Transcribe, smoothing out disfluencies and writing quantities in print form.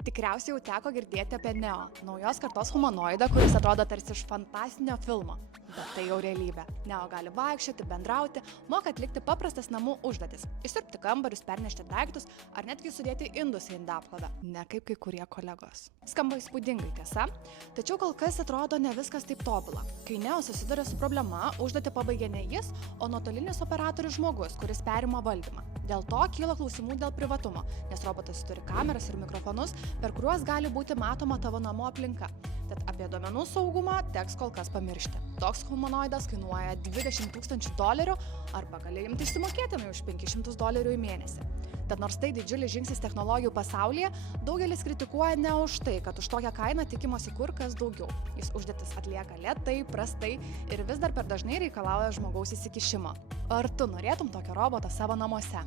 Tikriausiai jau teko girdėti apie Neo, naujos kartos humanoidą, kuris atrodo tarsi iš fantastinio filmo. Bet tai jau realybė. Neo gali vaikščioti, bendrauti, moka atlikti paprastas namų užduotis. Įsiurbti kambarius, pernešti daiktus ar netgi sudėti indus į indaplovę. Ne kaip kai kurie kolegos. Skamba įspūdingai, tiesa? Tačiau kol kas atrodo ne viskas taip tobula. Kai Neo susiduria su problema, užduotį pabaigia ne jis, o nuotolinis operatorius žmogus, kuris perima valdymą. Dėl to kyla klausimų dėl privatumo, nes robotas turi kameras ir mikrofonus, per kuriuos gali būti matoma tavo namų aplinka. Tad apie duomenų saugumą teks kol kas pamiršti. Toks humanoidas kainuoja $20,000 arba gali imti išsimokėtinai už $500 į mėnesį. Tad nors tai didžiulis žingsnis technologijų pasaulyje, daugelis kritikuoja ne už tai, kad už tokią kainą tikimasi kur kas daugiau. Jis užduotis atlieka lėtai, prastai ir vis dar per dažnai reikalauja žmogaus įsikišimo. Ar tu norėtum tokio roboto savo namuose?